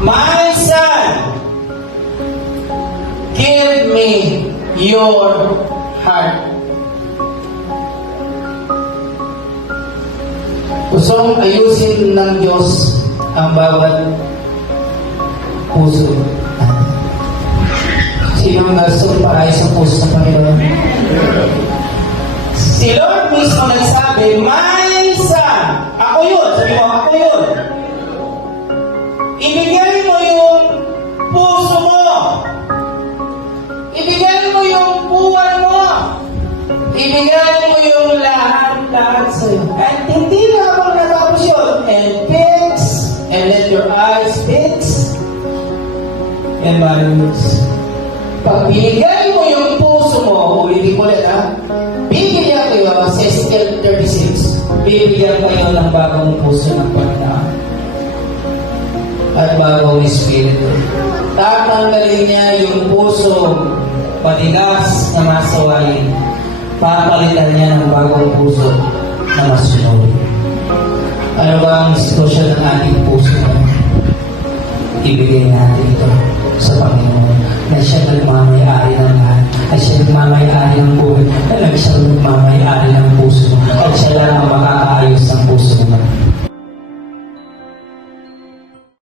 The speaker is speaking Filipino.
My son, give me your heart. Gustong ayusin ng Diyos ang bawat puso. Sino ang gusto paayos ang puso ng Panginoon? Si Lord mismo nagsabi, my son, ako yun. Sabi mo, ako yun. Ibigay mo yung puso mo. Ibigay mo yung buwan mo. Ibigay mo yung lahat sa'yo. At hindi lamang natapos yun. And fix, and let your eyes fix, and my lips. Pag binigay mo yung puso mo, ulitin ko ulit ha, bibigyan kayo, sa Ezekiel 36, bibigyan kayo ng bagong puso ng Panginoon at bagong espiritu. Tatanggalin niya yung puso matigas na masawain. Papalitan niya ng bagong puso na masunurin. Ano ba ang sitwasyon ng ating puso? Ibigay natin ito sa Panginoon na siya nagmamayari ng lahat, at siya nagmamayari ng buhay, at siya nagmamayari ng puso, at siya lang ang makakaayos